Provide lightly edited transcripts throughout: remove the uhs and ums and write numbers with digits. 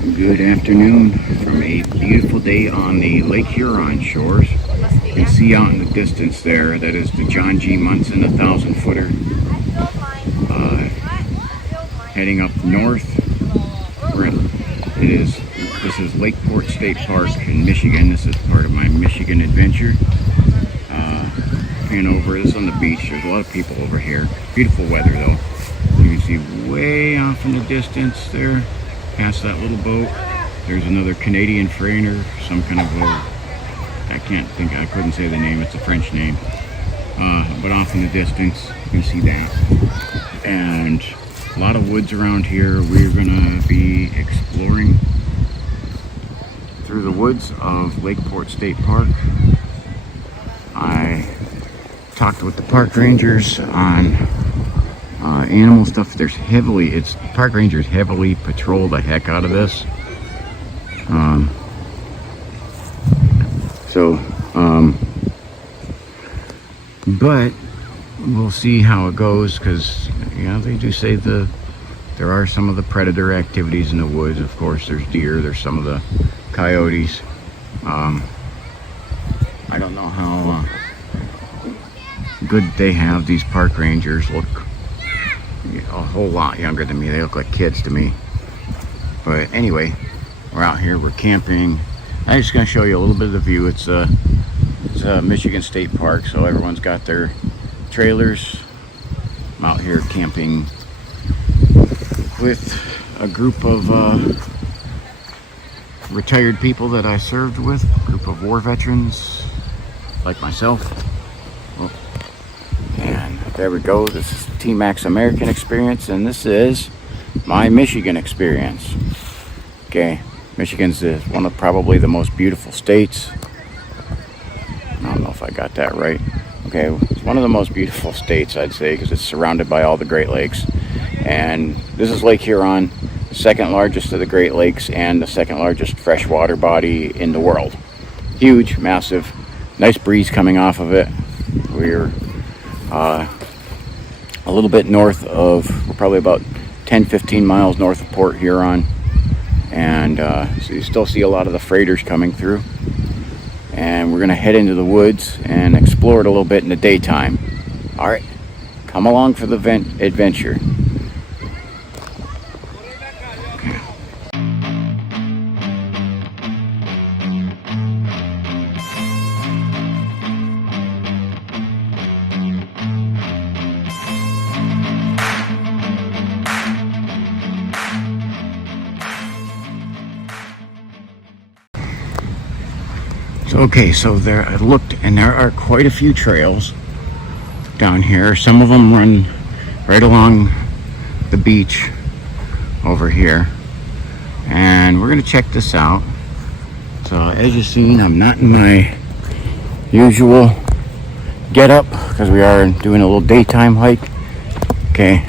Good afternoon from a beautiful day on the Lake Huron shores. You can see out in the distance there, that is the John G. Munson 1,000-footer. Heading up north, this is Lakeport State Park in Michigan. This is part of my Michigan adventure. And over, this is on the beach. There's a lot of people over here. Beautiful weather though. You can see way off in the distance there, past that little boat, there's another Canadian freighter, some kind of I couldn't say the name, it's a French name. But off in the distance, you can see that. And a lot of woods around here. We're gonna be exploring through the woods of Lakeport State Park. I talked with the park rangers on animal stuff. Park rangers heavily patrol the heck out of this. But we'll see how it goes, because they do say there are some of the predator activities in the woods. Of course, there's deer, there's some of the coyotes. I don't know how good they have these park rangers. Look a whole lot younger than me. They look like kids to me. But anyway, we're out here, we're camping. I'm just going to show you a little bit of the view. It's a Michigan State Park, so everyone's got their trailers. I'm out here camping with a group of retired people that I served with, a group of war veterans like myself. And there we go. This is T-Max American experience, and this is my Michigan experience. Okay, Michigan's one of probably the most beautiful states. I don't know if I got that right. Okay, it's one of the most beautiful states, I'd say, because it's surrounded by all the Great Lakes. And this is Lake Huron, the second largest of the Great Lakes and the second largest freshwater body in the world. Huge, massive, nice breeze coming off of it. We're a little bit north of, we're probably about 10-15 miles north of Port Huron. And so you still see a lot of the freighters coming through. And we're going to head into the woods and explore it a little bit in the daytime. All right, come along for the adventure. Okay, so there I looked, and there are quite a few trails down here. Some of them run right along the beach over here, and we're gonna check this out. So as you've seen, I'm not in my usual getup because we are doing a little daytime hike. Okay,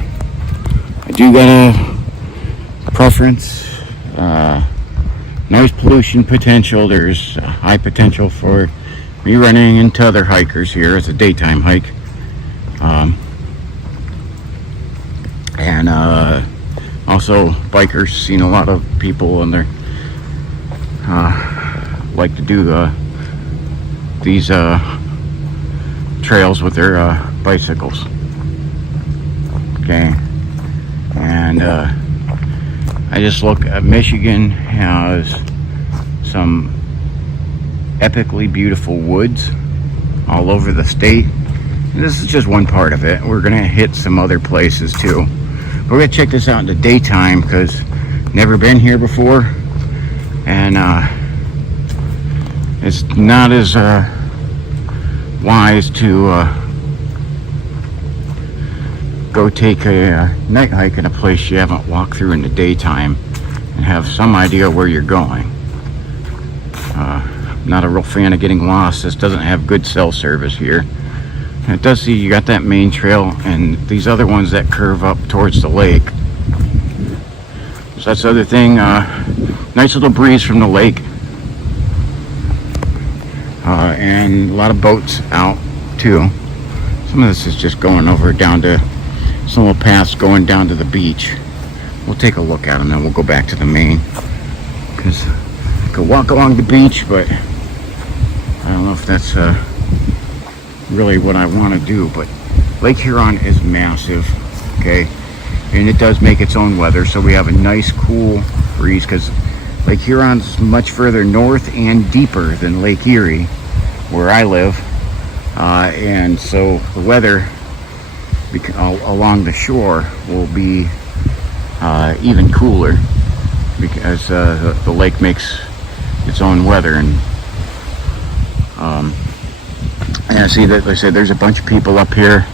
I do got a preference. Noise pollution potential. There's a high potential for me running into other hikers here. It's a daytime hike. And also bikers. Seen a lot of people and they're like to do these trails with their bicycles. Okay, and I just look at Michigan has some epically beautiful woods all over the state. And this is just one part of it. We're gonna hit some other places too. But we're gonna check this out in the daytime because never been here before, and it's not as wise to go take a night hike in a place you haven't walked through in the daytime and have some idea where you're going. Not a real fan of getting lost. This doesn't have good cell service here. And it does see you got that main trail and these other ones that curve up towards the lake. So that's the other thing. Nice little breeze from the lake. And a lot of boats out too. Some of this is just going over down to some little paths going down to the beach. We'll take a look at them, then we'll go back to the main because I could walk along the beach, but I don't know if that's really what I want to do. But Lake Huron is massive, okay, and it does make its own weather, so we have a nice cool breeze because Lake Huron's much further north and deeper than Lake Erie, where I live, and so the weather along the shore will be even cooler because the lake makes its own weather. And I see that, like I said, there's a bunch of people up here.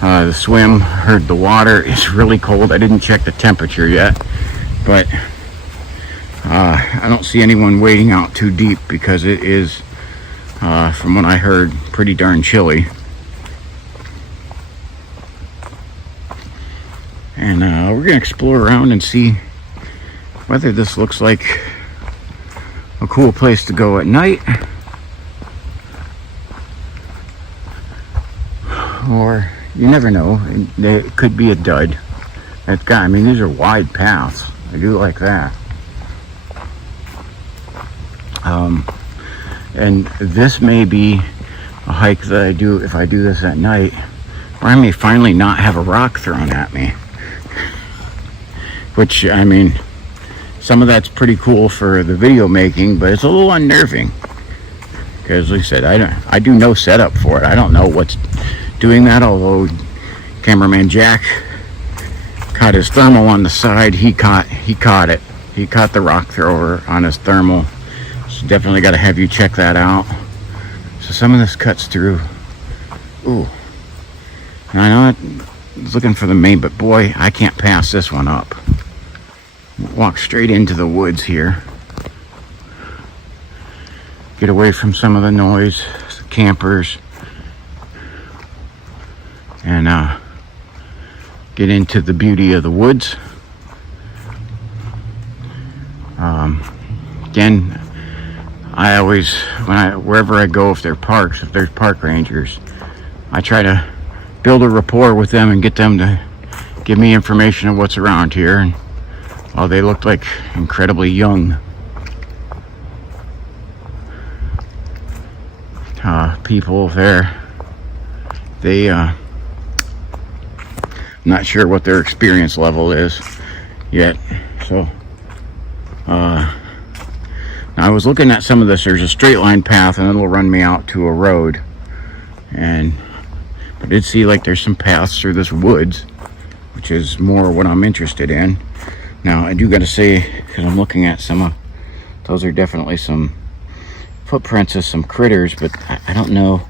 The swim, heard the water is really cold. I didn't check the temperature yet, but I don't see anyone wading out too deep because it is, from what I heard, pretty darn chilly. And we're gonna explore around and see whether this looks like a cool place to go at night, or you never know, it could be a dud. I mean, these are wide paths. I do like that. And this may be a hike that I do if I do this at night, where I may finally not have a rock thrown at me. Which, I mean, some of that's pretty cool for the video making, but it's a little unnerving. Because, like I said, I do no setup for it. I don't know what's doing that, although cameraman Jack caught his thermal on the side. He caught it. He caught the rock thrower on his thermal. So definitely got to have you check that out. So some of this cuts through. Ooh. And I know I was looking for the main, but boy, I can't pass this one up. Walk straight into the woods here. Get away from some of the noise, the campers, and get into the beauty of the woods. Again, I always, wherever I go, if there's park rangers, I try to build a rapport with them and get them to give me information of what's around here. And well, they looked like incredibly young people there. I'm not sure what their experience level is yet. So I was looking at some of this. There's a straight line path and it'll run me out to a road, and I did see like there's some paths through this woods, which is more what I'm interested in. Now I do got to say, because I'm looking at some of those, are definitely some footprints of some critters, but I don't know.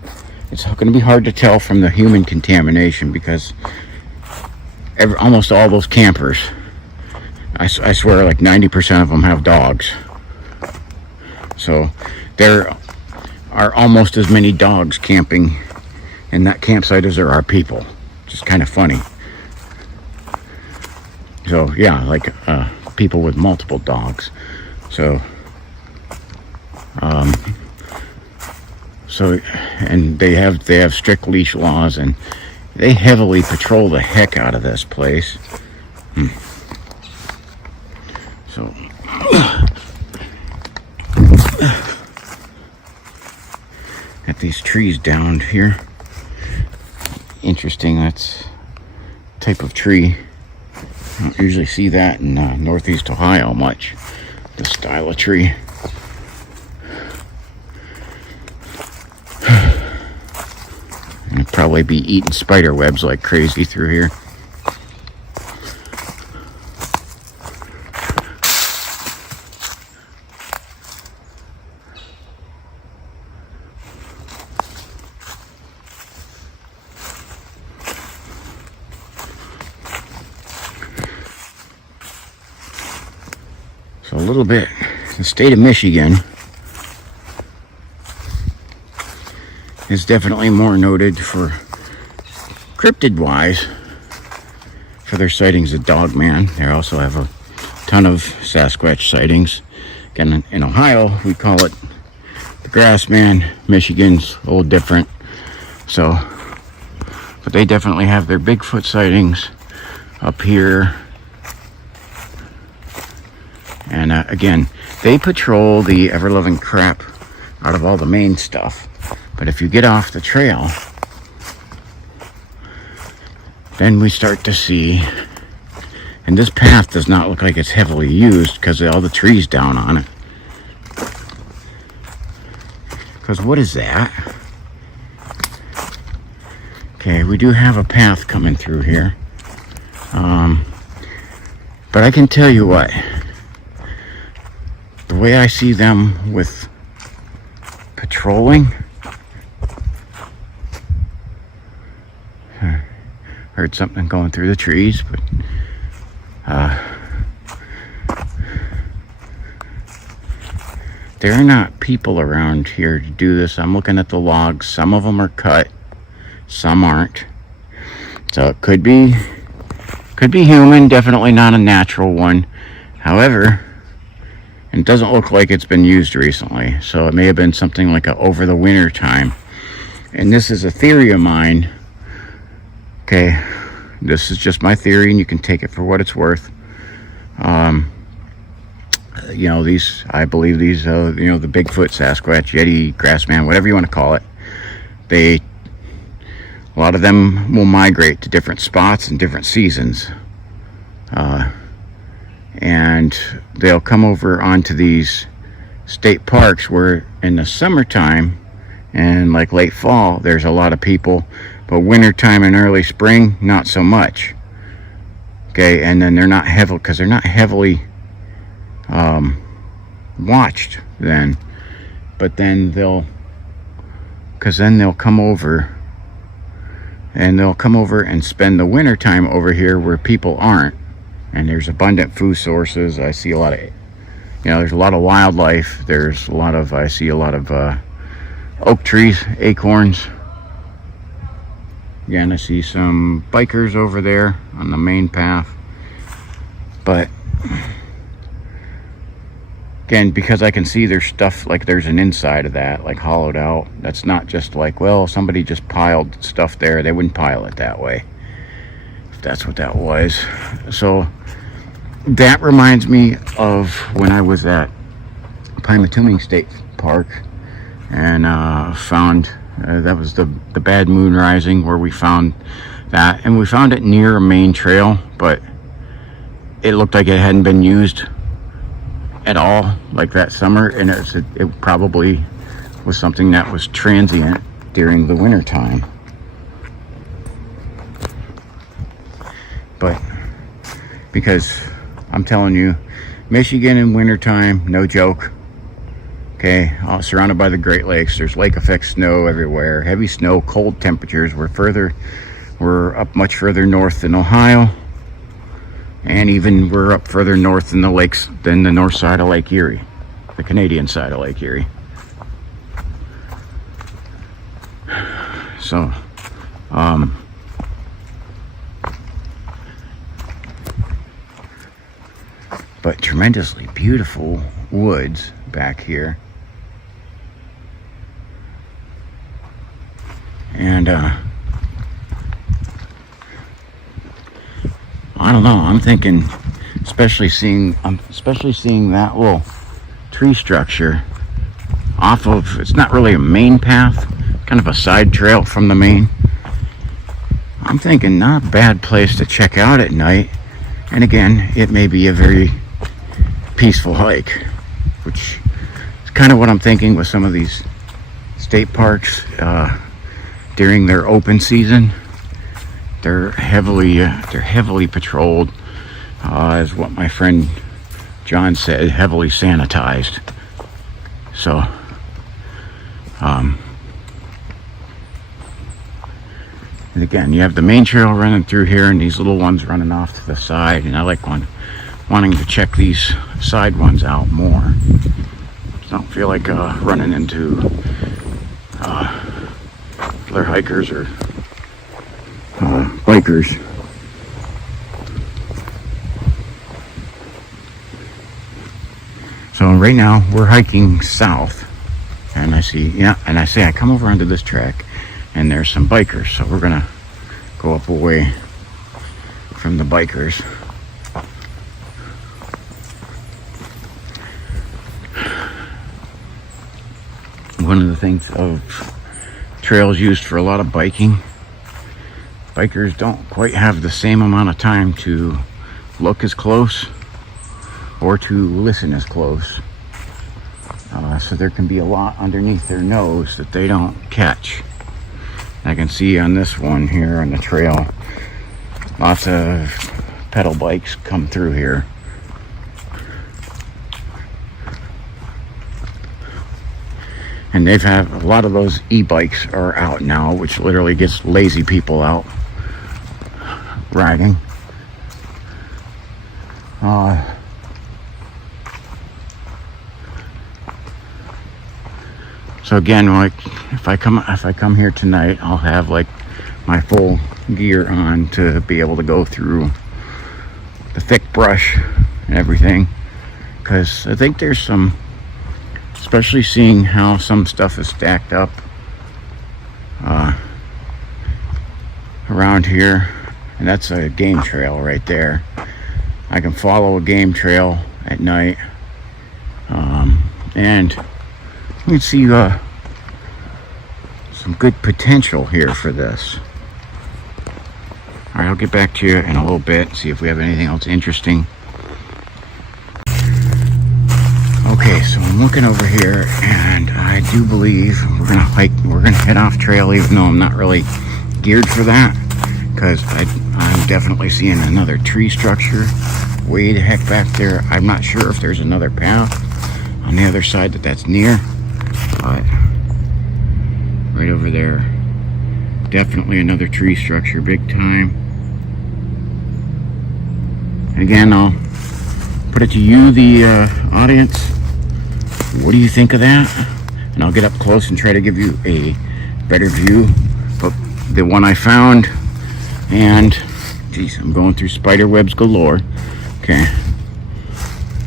It's going to be hard to tell from the human contamination because almost all those campers, I swear, like 90% of them have dogs. So there are almost as many dogs camping in that campsite as there are people. Just kind of funny. So yeah, like people with multiple dogs. So and they have strict leash laws, and they heavily patrol the heck out of this place. So got these trees down here. Interesting, that's a type of tree. I don't usually see that in northeast Ohio much, this style of tree. And it'd probably be eating spider webs like crazy through here. So a little bit, the state of Michigan is definitely more noted for cryptid-wise for their sightings of Dogman. They also have a ton of Sasquatch sightings. Again, in Ohio, we call it the Grassman. Michigan's a little different. So, but they definitely have their Bigfoot sightings up here. And again, they patrol the ever-loving crap out of all the main stuff. But if you get off the trail, then we start to see, and this path does not look like it's heavily used because of all the trees down on it. Because what is that? Okay, we do have a path coming through here. But I can tell you what, the way I see them with patrolling, heard something going through the trees, but there are not people around here to do this. I'm looking at the logs. Some of them are cut, some aren't. So it could be human, definitely not a natural one. However, it doesn't look like it's been used recently. So it may have been something like over the winter time. And this is a theory of mine. Okay, this is just my theory, and you can take it for what it's worth. You know, I believe these, you know, the Bigfoot, Sasquatch, Yeti, Grassman, whatever you want to call it, a lot of them will migrate to different spots and different seasons. And they'll come over onto these state parks where in the summertime and like late fall, there's a lot of people. But wintertime and early spring, not so much. Okay, and then they're not heavily watched then. But then they'll come over, and they'll come over and spend the wintertime over here where people aren't. And there's abundant food sources. I see a lot of, you know, there's a lot of wildlife. I see a lot of oak trees, acorns. Again, I see some bikers over there on the main path. But again, because I can see there's stuff, like there's an inside of that, like hollowed out. That's not just like, well, somebody just piled stuff there. They wouldn't pile it that way, if that's what that was. So that reminds me of when I was at Pymatuming State Park and found that was the Bad Moon Rising, where we found that, and we found it near a main trail, but it looked like it hadn't been used at all, like that summer, and it probably was something that was transient during the winter time. But because I'm telling you, Michigan in wintertime, no joke. Okay, surrounded by the Great Lakes, there's lake effect snow everywhere, heavy snow, cold temperatures. We're up much further north than Ohio, and even we're up further north than the lakes, than the north side of Lake Erie, the Canadian side of Lake Erie. So, but tremendously beautiful woods back here. And I don't know, I'm thinking, especially seeing that little tree structure off of, it's not really a main path, kind of a side trail from the main. I'm thinking not a bad place to check out at night. And again, it may be a very peaceful hike, which is kind of what I'm thinking with some of these state parks. During their open season, they're heavily patrolled, as what my friend John said, heavily sanitized. So, and again, you have the main trail running through here, and these little ones running off to the side. And I like wanting to check these side ones out more. I don't feel like running into other hikers or bikers. So right now we're hiking south, and I come over onto this track, and there's some bikers. So we're gonna go up away from the bikers. one of the things of trails used for a lot of biking. Bikers don't quite have the same amount of time to look as close or to listen as close. So there can be a lot underneath their nose that they don't catch. I can see on this one here on the trail, lots of pedal bikes come through here. And they've had a lot of those e-bikes are out now, which literally gets lazy people out riding. So again, like if I come here tonight, I'll have like my full gear on to be able to go through the thick brush and everything, because I think there's some, especially seeing how some stuff is stacked up around here, and that's a game trail right there. I can follow a game trail at night, and you can see some good potential here for this. All right, I'll get back to you in a little bit, see if we have anything else interesting. Okay, so I'm looking over here, and I do believe we're gonna head off trail, even though I'm not really geared for that, because I'm definitely seeing another tree structure way the heck back there. I'm not sure if there's another path on the other side that's near, but right over there, definitely another tree structure, big time. And again, I'll put it to you, the audience. What do you think of that? And I'll get up close and try to give you a better view. But the one I found, and geez, I'm going through spider webs galore. Okay,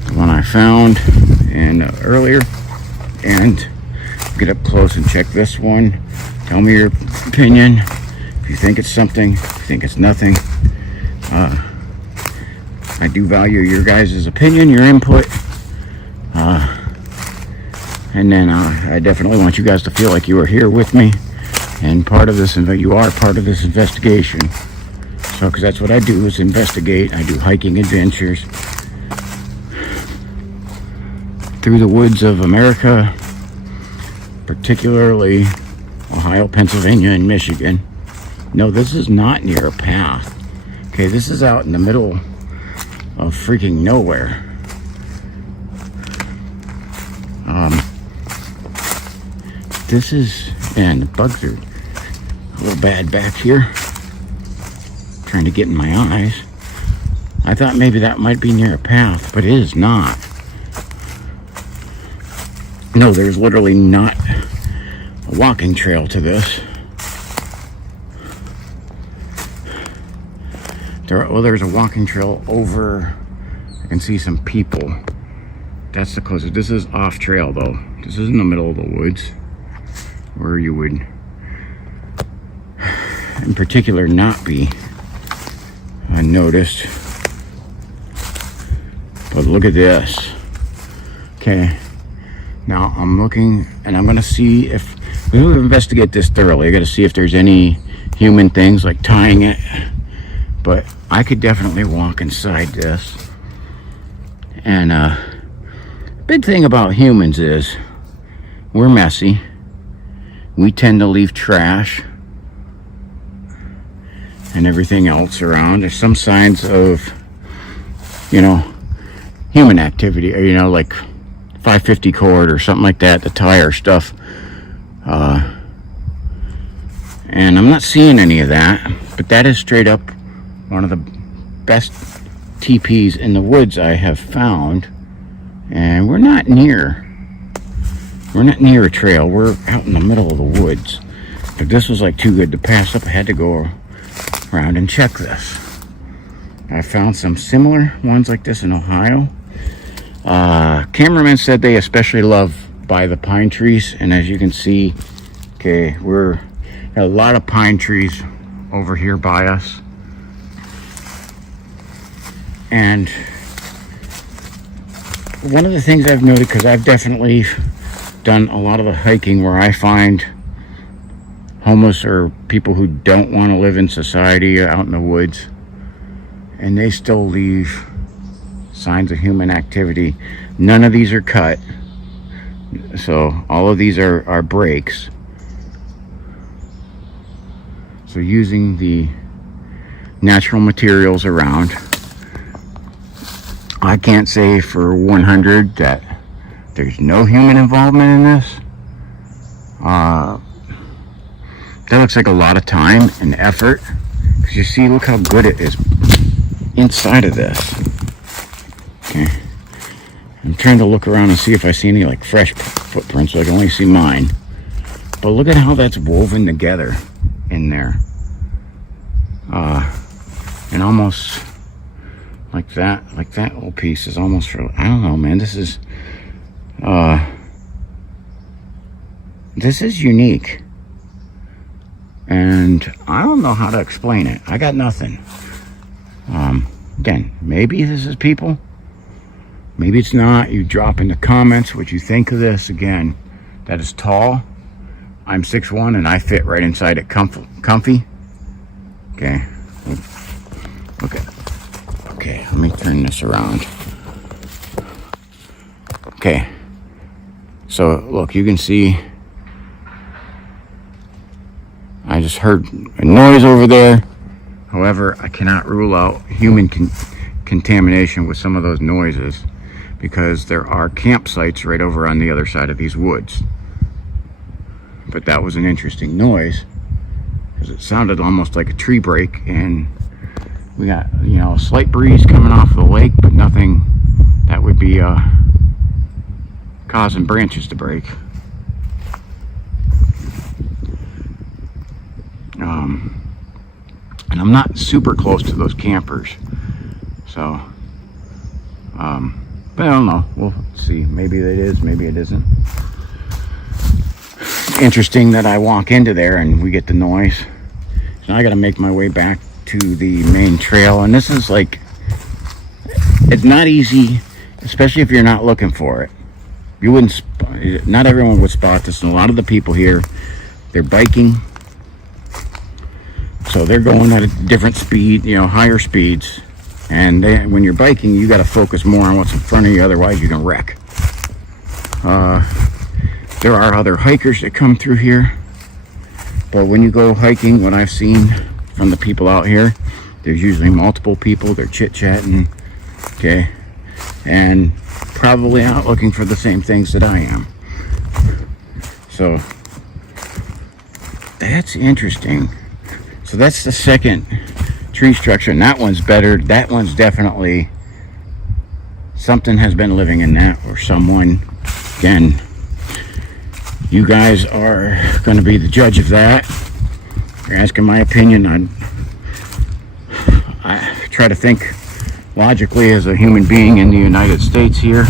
the one I found and earlier, and get up close and check this one. Tell me your opinion. If you think it's something, if you think it's nothing. I do value your guys' opinion, your input. And then I definitely want you guys to feel like you are here with me and part of this, and you are part of this investigation. So, because that's what I do, is investigate. I do hiking adventures through the woods of America, particularly Ohio, Pennsylvania, and Michigan. No, this is not near a path. Okay, this is out in the middle of freaking nowhere. This is, and the bugs are a little bad back here, trying to get in my eyes. I thought maybe that might be near a path, but it is not. No, there's literally not a walking trail to this. There's a walking trail over. I can see some people. That's the closest. This is off trail though. This is in the middle of the woods, where you would in particular not be noticed. But look at this. Okay, now I'm looking, and I'm gonna see if we'll investigate this thoroughly. I gotta see if there's any human things like tying it, but I could definitely walk inside this. And big thing about humans is we're messy. We tend to leave trash and everything else around. There's some signs of, human activity, or, like 550 cord or something like that, the tire stuff. And I'm not seeing any of that, but that is straight up one of the best teepees in the woods I have found. And we're not near a trail. We're out in the middle of the woods. But this was like too good to pass up. I had to go around and check this. I found some similar ones like this in Ohio. Cameraman said they especially love by the pine trees, and as you can see, okay, we're a lot of pine trees over here by us. And one of the things I've noted, because I've definitely done a lot of the hiking where I find homeless or people who don't want to live in society out in the woods, and they still leave signs of human activity. None of these are cut, so all of these are breaks. So using the natural materials around, I can't say for 100 that there's no human involvement in this. That looks like a lot of time and effort, because you see, look how good it is inside of this. Okay, I'm trying to look around and see if I see any like fresh footprints, so I can only see mine. But look at how that's woven together in there, and almost like that little piece is almost for, I don't know, man. This is unique, and I don't know how to explain it. I got nothing. Again, maybe this is people, maybe it's not. You drop in the comments what you think of this. Again, that is tall. I'm 6'1", and I fit right inside it comfy. Okay, look at, okay, let me turn this around. Okay, so look, you can see I just heard a noise over there. However, I cannot rule out human contamination with some of those noises, because there are campsites right over on the other side of these woods. But that was an interesting noise, because it sounded almost like a tree break, and we got, you know, a slight breeze coming off the lake, but nothing that would be causing branches to break. And I'm not super close to those campers, so but I don't know, we'll see. Maybe it is, maybe it isn't. Interesting that I walk into there and we get the noise. So I got to make my way back to the main trail, and this is like, it's not easy, especially if you're not looking for it. You wouldn't, not everyone would spot this, and a lot of the people here, they're biking, so they're going at a different speed, you know, higher speeds, and when you're biking, you got to focus more on what's in front of you, otherwise you're gonna wreck. There are other hikers that come through here, but when you go hiking, what I've seen from the people out here, there's usually multiple people. They're chit-chatting, okay, and probably out looking for the same things that I am. So that's interesting. So that's the second tree structure, and that one's better. That one's definitely, something has been living in that, or someone. Again, you guys are going to be the judge of that. You're asking my opinion. I try to think logically as a human being in the United States here.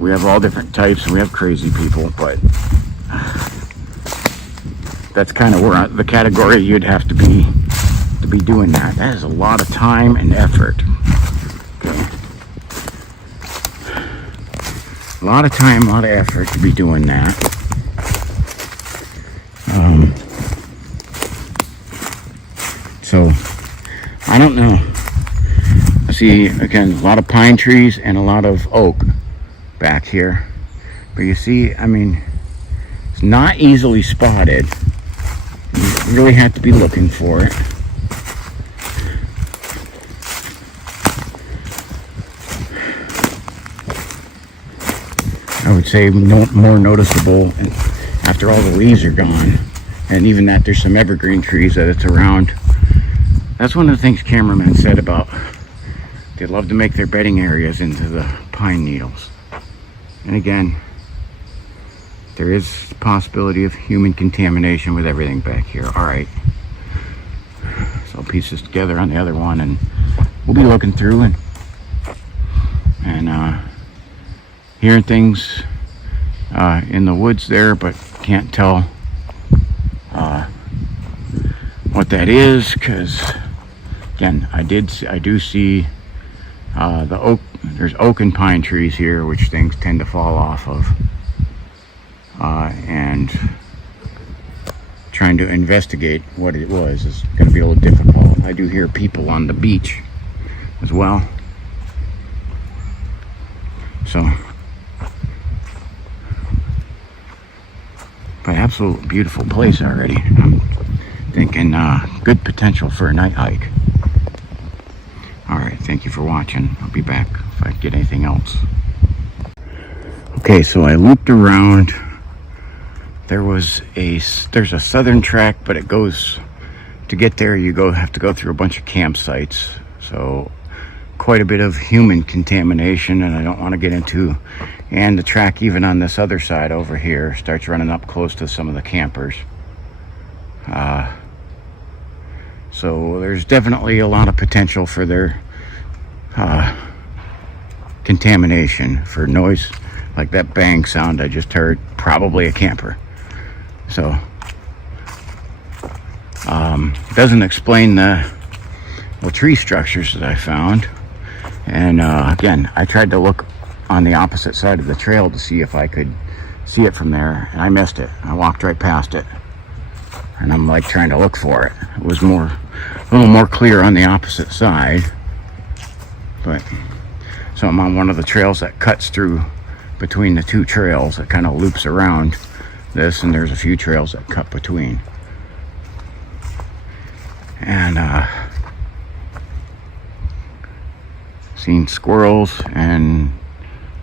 We have all different types, and we have crazy people, but that's kind of where the category you'd have to be doing that. That is a lot of time and effort. Okay. A lot of time, a lot of effort to be doing that. So I don't know. I see, again, a lot of pine trees and a lot of oak back here, but you see, I mean, it's not easily spotted. You really have to be looking for it. I would say more noticeable after all the leaves are gone, and even that there's some evergreen trees that it's around. That's one of the things cameramen said about, they love to make their bedding areas into the pine needles. And again, there is the possibility of human contamination with everything back here. All right, so I'll piece this together on the other one, and we'll be looking through and hearing things in the woods there, but can't tell what that is, because again, I do see the there's oak and pine trees here, which things tend to fall off of. And trying to investigate what it was is going to be a little difficult. I do hear people on the beach as well. So, but absolutely beautiful place already. I'm thinking good potential for a night hike. Alright, thank you for watching. I'll be back if I get anything else. Okay, so I looped around. There's a southern track, but it goes, to get there you have to go through a bunch of campsites. So quite a bit of human contamination, and I don't want to get into. And the track, even on this other side over here, starts running up close to some of the campers. So there's definitely a lot of potential for their contamination, for noise like that bang sound I just heard. Probably a camper. So doesn't explain the tree structures that I found. And again, I tried to look on the opposite side of the trail to see if I could see it from there, and I missed it. I walked right past it, and I'm like trying to look for it. It was a little more clear on the opposite side. But so I'm on one of the trails that cuts through between the two trails, that kind of loops around this, and there's a few trails that cut between. And seen squirrels and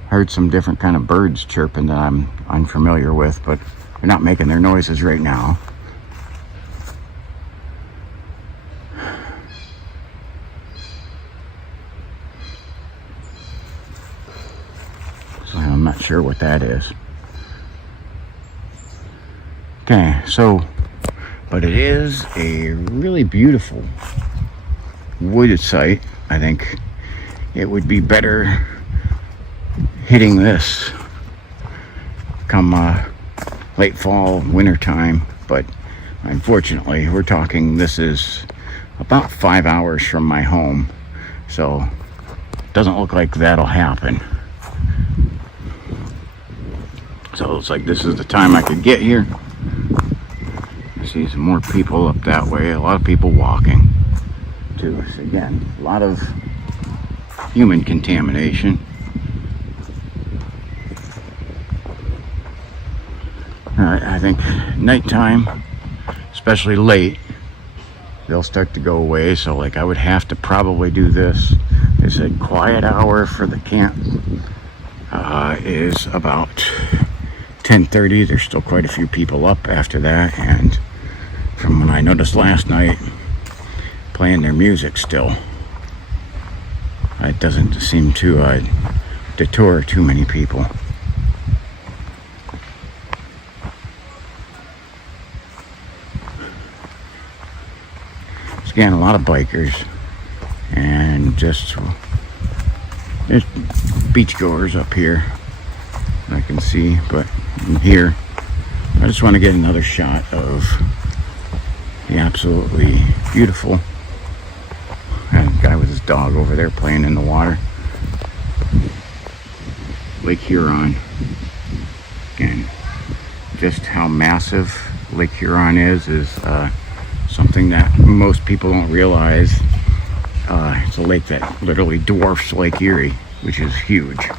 heard some different kind of birds chirping that I'm unfamiliar with, but they're not making their noises right now. So I'm not sure what that is. Okay, so, but it is a really beautiful wooded site. I think it would be better hitting this come late fall, winter time, but unfortunately we're talking, this is about 5 hours from my home, so it doesn't look like that'll happen. So it looks like this is the time I could get here. I see some more people up that way, a lot of people walking too. So again, a lot of human contamination. I think nighttime, especially late, they'll start to go away. So like I would have to probably do this. They said quiet hour for the camp is about 10:30. There's still quite a few people up after that, and from what I noticed last night, playing their music still. It doesn't seem to deter too many people. So again, a lot of bikers and just there's beachgoers up here I can see, but in here I just want to get another shot of the absolutely beautiful guy with his dog over there playing in the water. Lake Huron. Again, just how massive Lake Huron is something that most people don't realize. It's a lake that literally dwarfs Lake Erie, which is huge.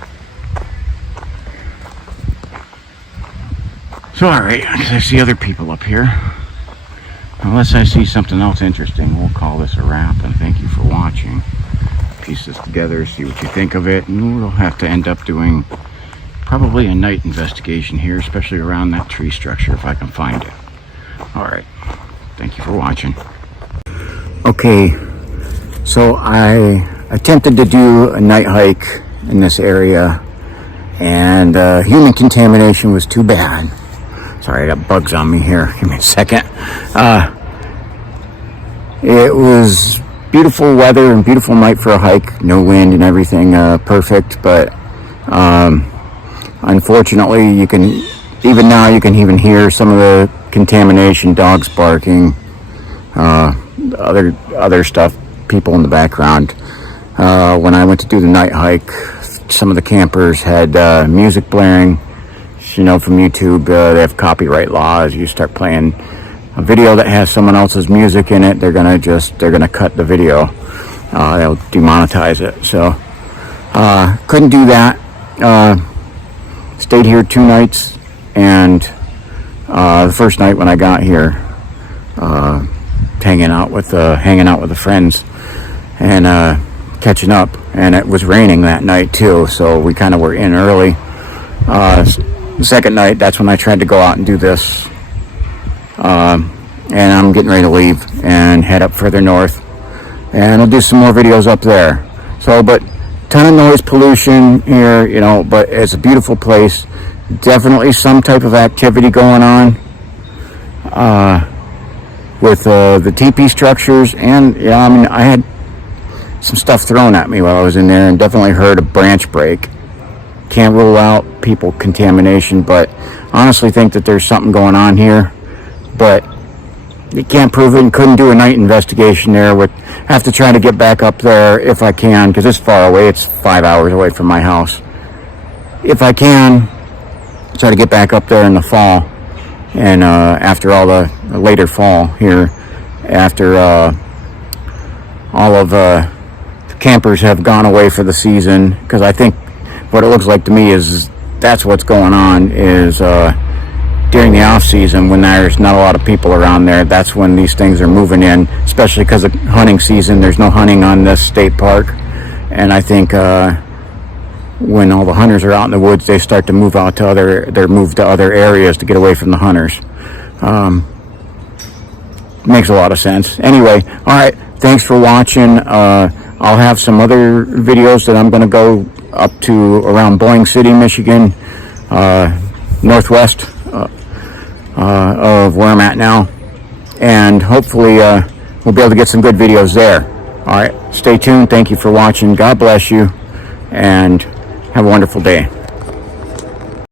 So alright, I see other people up here. Unless I see something else interesting, we'll call this a wrap, and thank you for watching. Piece this together, see what you think of it, and we'll have to end up doing probably a night investigation here, especially around that tree structure if I can find it. Alright, thank you for watching. Okay, so I attempted to do a night hike in this area, and human contamination was too bad. Sorry, I got bugs on me here. Give me a second. It was beautiful weather and beautiful night for a hike. No wind and everything, perfect. But unfortunately, you can even hear some of the contamination, dogs barking, other stuff, people in the background. When I went to do the night hike, some of the campers had music blaring. You know, from YouTube, they have copyright laws. You start playing a video that has someone else's music in it, they're gonna cut the video. They'll demonetize it. So couldn't do that. Stayed here 2 nights, and the first night when I got here, hanging out with the friends and catching up, and it was raining that night too, so we kind of were in early. The second night, that's when I tried to go out and do this, and I'm getting ready to leave and head up further north, and I'll do some more videos up there. So, but ton of noise pollution here, you know, but it's a beautiful place. Definitely some type of activity going on with the teepee structures, and yeah, I mean, I had some stuff thrown at me while I was in there, and definitely heard a branch break. Can't rule out people contamination, but honestly think that there's something going on here, but you can't prove it, and couldn't do a night investigation there. Would have to try to get back up there if I can, because it's far away. It's 5 hours away from my house. If I can, try to get back up there in the fall, and after all the later fall here, after all of the campers have gone away for the season, because I think what it looks like to me is that's what's going on, is during the off season, when there's not a lot of people around there, that's when these things are moving in, especially because of hunting season. There's no hunting on this state park, and I think when all the hunters are out in the woods, they start to move out to other areas to get away from the hunters. Makes a lot of sense. Anyway, all right, thanks for watching. I'll have some other videos that I'm going to go up to around Boyne City, Michigan, northwest of where I'm at now, and hopefully we'll be able to get some good videos there. All right, stay tuned. Thank you for watching. God bless you, and have a wonderful day.